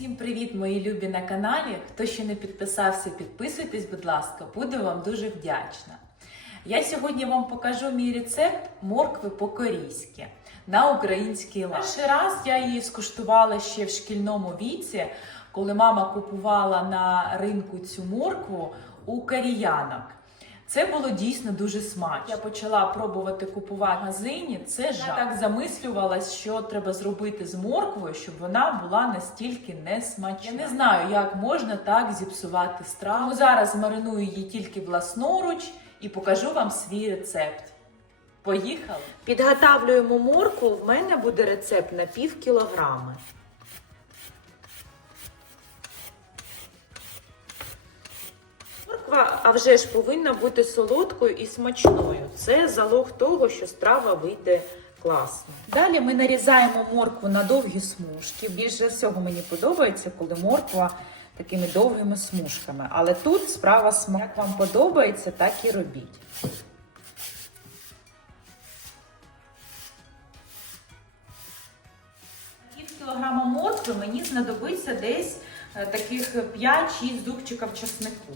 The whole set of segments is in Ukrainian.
Всім привіт, мої любі на каналі. Хто ще не підписався, підписуйтесь, будь ласка, буду вам дуже вдячна. Я сьогодні вам покажу мій рецепт моркви по-корейськи на український лад. Перший раз я її скуштувала ще в шкільному віці, коли мама купувала на ринку цю моркву у коріянок. Це було дійсно дуже смачно. Я почала пробувати купувати в магазині. Це жах. Я так замислювалась, що треба зробити з морквою, щоб вона була настільки несмачна. Я не знаю, як можна так зіпсувати страву. Тому зараз мариную її тільки власноруч і покажу вам свій рецепт. Поїхали! Підготавлюємо морку. В мене буде рецепт на пів кілограми. А вже ж повинна бути солодкою і смачною. Це залог того, що страва вийде класно. Далі ми нарізаємо моркву на довгі смужки. Більше всього мені подобається, коли морква такими довгими смужками. Але тут справа смак. Як вам подобається, так і робіть. Кілограма моркви мені знадобиться десь е, таких 5-6 зубчиків чеснику.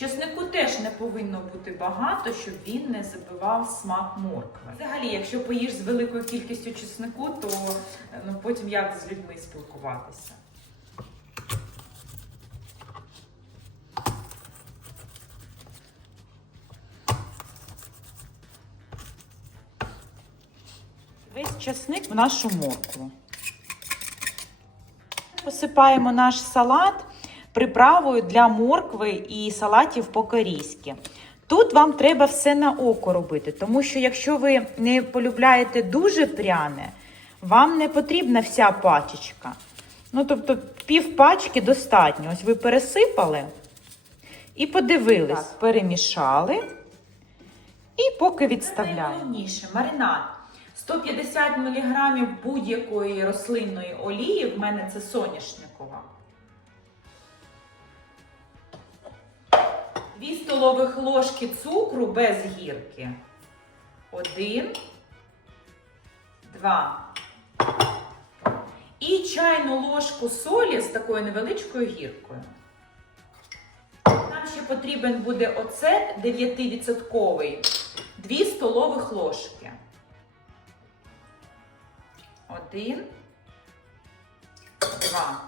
Чеснику теж не повинно бути багато, щоб він не забивав смак моркви. Взагалі, якщо поїш з великою кількістю чеснику, то ну, потім як з людьми спілкуватися. Весь чесник в нашу моркву. Посипаємо наш салат приправою для моркви і салатів по-корейськи. Тут вам треба все на око робити, тому що якщо ви не полюбляєте дуже пряне, вам не потрібна вся пачечка. Ну, тобто, пів пачки достатньо. Ось ви пересипали і подивились, так, перемішали. І поки відставляємо. Найголовніше маринад. 150 мг будь-якої рослинної олії, в мене це соняшникова. 2 столових ложки цукру без гірки. Один, два. І чайну ложку солі з такою невеличкою гіркою. Нам ще потрібен буде оцет 9%, 2 столових ложки. Один, два.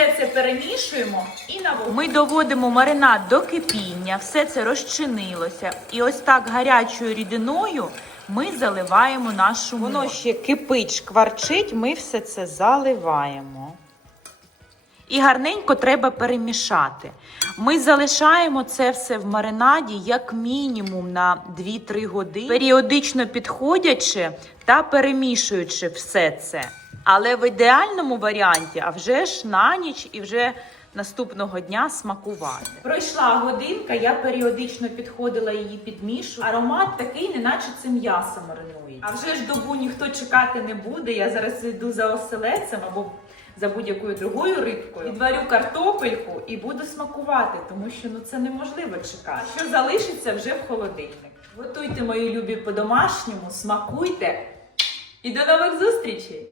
Все це перемішуємо і на вогонь. Ми доводимо маринад до кипіння, все це розчинилося. І ось так гарячою рідиною ми заливаємо нашу моркву. Воно ще кипить, шкварчить, ми все це заливаємо. І гарненько треба перемішати. Ми залишаємо це все в маринаді як мінімум на 2-3 години, періодично підходячи та перемішуючи все це. Але в ідеальному варіанті, а вже ж на ніч і вже наступного дня смакувати. Пройшла годинка, я періодично підходила її підмішу. Аромат такий, неначе це м'ясо маринується. А вже ж добу ніхто чекати не буде. Я зараз йду за оселецем або за будь-якою другою рибкою. Відварю картопельку і буду смакувати, тому що ну це неможливо чекати. Що залишиться вже в холодильник. Готуйте мої любі по-домашньому, смакуйте і до нових зустрічей!